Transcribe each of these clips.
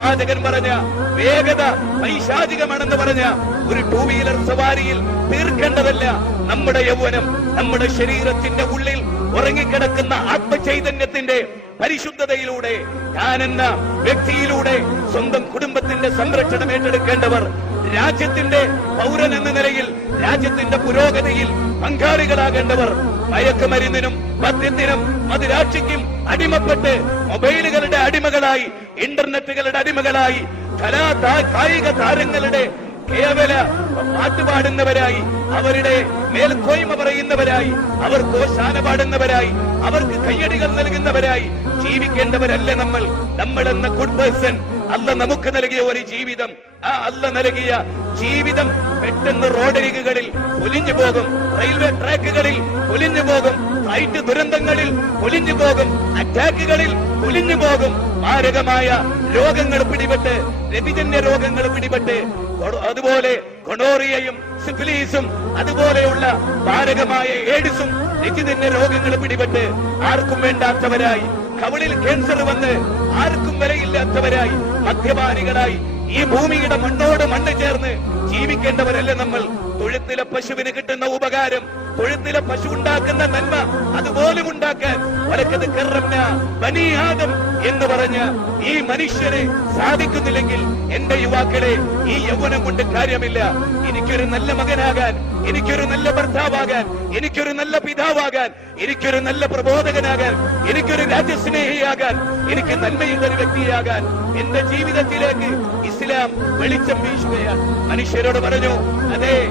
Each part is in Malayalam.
പ്രവാചകൻ പറഞ്ഞ വേഗത പൈശാചികമാണെന്ന് പറഞ്ഞ ഒരു ടൂ വീലർ സവാരിയിൽ തീർക്കേണ്ടതല്ല. നമ്മുടെ യൗവനം നമ്മുടെ ശരീരത്തിന്റെ ഉള്ളിൽ ഉറങ്ങിക്കിടക്കുന്ന ആത്മചൈതന്യത്തിന്റെ പരിശുദ്ധതയിലൂടെ ഞാനെന്ന വ്യക്തിയിലൂടെ സ്വന്തം കുടുംബത്തിന്റെ സംരക്ഷണം ഏറ്റെടുക്കേണ്ടവർ രാജ്യത്തിന്റെ പൗരൻ എന്ന നിലയിൽ രാജ്യത്തിന്റെ പുരോഗതിയിൽ പങ്കാളികളാകേണ്ടവർ മയക്കുമരുന്നിനും മദ്യത്തിനും മതിരാക്ഷിക്കും അടിമപ്പെട്ട് മൊബൈലുകളുടെ അടിമകളായി ഇന്റർനെറ്റുകളുടെ അടിമകളായി കലാ കായിക താരങ്ങളുടെ കേവല പാട്ടുപാടുന്നവരായി അവരുടെ മേൽക്കോയ്മ പറയുന്നവരായി അവർ കോശാന പാടുന്നവരായി അവർക്ക് കയ്യടികൾ നൽകുന്നവരായി ജീവിക്കേണ്ടവരല്ല നമ്മൾ. നമ്മൾ എന്ന ഗുഡ് പേഴ്സൺ അല്ല നമുക്ക് നൽകിയ ഒരു ജീവിതം. ആ അല്ല നൽകിയ ജീവിതം പെട്ടെന്ന് റോഡരികുകളിൽ ഒലിഞ്ഞു പോകും. റെയിൽവേ ട്രാക്കുകളിൽ ഒലിഞ്ഞു പോകും. ഫ്ലൈറ്റ് ദുരന്തങ്ങളിൽ ഒലിഞ്ഞു പോകും. അറ്റാക്കുകളിൽ ഒലിഞ്ഞു പോകും. മാരകമായ രോഗങ്ങൾ പിടിപെട്ട് രതിജന്യ രോഗങ്ങൾ പിടിപെട്ട് അതുപോലെ കൊണോറിയയും സിഫിലീസും അതുപോലെയുള്ള മാരകമായ ഏഡിസും രതിജന്യ രോഗങ്ങൾ പിടിപെട്ട് ആർക്കും വേണ്ടാത്തവരായി. കവളിൽ ക്യാൻസർ വന്ന് ആർക്കും വിലയില്ലാത്തവരായി. മദ്യപാനികളായി. ഈ ഭൂമിയുടെ മണ്ണോട് മണ്ണ് ചേർന്ന് ജീവിക്കേണ്ടവരല്ല നമ്മൾ? തൊഴുത്തിലെ പശുവിന് കിട്ടുന്ന ഉപകാരം തൊഴുത്തിലെ പശു ഉണ്ടാക്കുന്ന നന്മ അതുപോലും ഉണ്ടാക്കാൻ വലക്കത് കെറന്ന ബനിയാദം എന്ന് പറഞ്ഞ ഈ മനുഷ്യരെ സാധിക്കുന്നില്ലെങ്കിൽ എന്റെ യുവാക്കളെ ഈ യൗവനം കൊണ്ട് കാര്യമില്ല. എനിക്കൊരു നല്ല മകനാകാൻ എനിക്കൊരു നല്ല ഭർത്താവാകാൻ എനിക്കൊരു നല്ല പിതാവാകാൻ എനിക്കൊരു നല്ല പ്രബോധകനാകാൻ എനിക്കൊരു രാജ്യസ്നേഹിയാകാൻ എനിക്ക് നന്മയുള്ള വ്യക്തിയാകാൻ എന്റെ ജീവിതത്തിലേക്ക് ഇസ്ലാം വെളിച്ചം വീശുകയാണ്. മനുഷ്യരോട് പറഞ്ഞു അതെ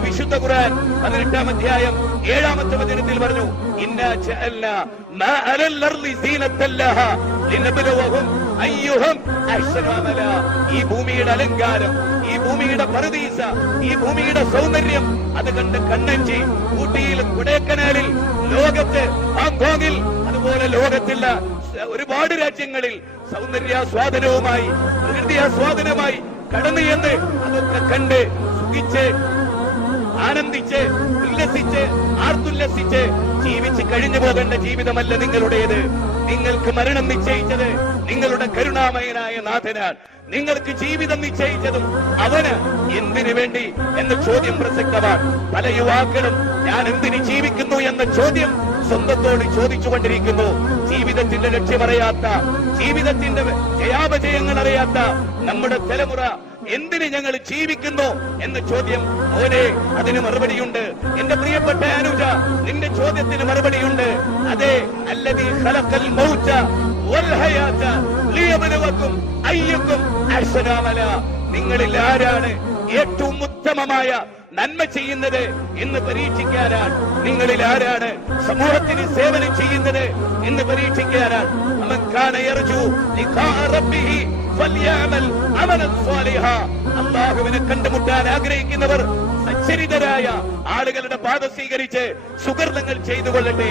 വിശുദ്ധ ഖുർആൻ. പതിനെട്ടാം അധ്യായം ഏഴാമത്തെ വചനത്തിൽ പറഞ്ഞു ഇന്നാ جعلنا ما على الأرض زينة لها لنبلوهم ഈ ഭൂമിയുടെ അലങ്കാരം ഈ ഭൂമിയുടെ പറുദീസ ഈ ഭൂമിയുടെ സൗന്ദര്യം അത് കണ്ട് കണ്ണഞ്ചി ഊട്ടിയിൽ കൊടൈക്കനാലിൽ ലോകത്ത് ഹോങ്കോങ്ങിൽ അതുപോലെ ലോകത്തുള്ള ഒരുപാട് രാജ്യങ്ങളിൽ സൗന്ദര്യാസ്വാദനവുമായി പ്രകൃതി ആസ്വാദനമായി കടന്നു എന്ന് അതൊക്കെ കണ്ട് സുഖിച്ച് ആനന്ദിച്ച് ഉല്ലസിച്ച് ആർത്തുല്ലസിച്ച് ജീവിച്ച് കഴിഞ്ഞു പോകേണ്ട ജീവിതമല്ല നിങ്ങളുടേത്. നിങ്ങൾക്ക് മരണം നിശ്ചയിച്ചത് നിങ്ങളുടെ കരുണാമയനായ നാഥനാണ് നിങ്ങൾക്ക് ജീവിതം നിശ്ചയിച്ചതും അവന് എന്തിനു വേണ്ടി എന്ന ചോദ്യം പ്രസക്തമാണ്. പല യുവാക്കളും ഞാൻ എന്തിനു ജീവിക്കുന്നു എന്ന ചോദ്യം സ്വന്തത്തോട് ചോദിച്ചുകൊണ്ടിരിക്കുന്നു. ജീവിതത്തിന്റെ ലക്ഷ്യമറിയാത്ത ജീവിതത്തിന്റെ ജയാപജയങ്ങൾ അറിയാത്ത നമ്മുടെ തലമുറ എന്തിന് ഞങ്ങൾ ജീവിക്കുന്നു എന്ന ചോദ്യം മോനെ അതിന് മറുപടിയുണ്ട്. എന്റെ പ്രിയപ്പെട്ട അനുജ നിന്റെ ചോദ്യത്തിന് മറുപടിയുണ്ട്. അതെ അല്ലെങ്കിൽ ഖലഖൽ മൗത വൽ ഹയാത നിങ്ങളിൽ ആരാണ് ഏറ്റവും ഉത്തമമായ നന്മ ചെയ്യുന്നത് എന്ന് പരീക്ഷിക്കാനാണ്. നിങ്ങളിൽ ആരാണ് സമൂഹത്തിന് സേവനം ചെയ്യുന്നത് എന്ന് പരീക്ഷിക്കാനാണ്. അള്ളാഹുവിനെ കണ്ടുമുട്ടാൻ ആഗ്രഹിക്കുന്നവർ സച്ചരിതരായ ആളുകളുടെ പാത സ്വീകരിച്ച് ചെയ്തു ചെയ്തുകൊള്ളട്ടെ.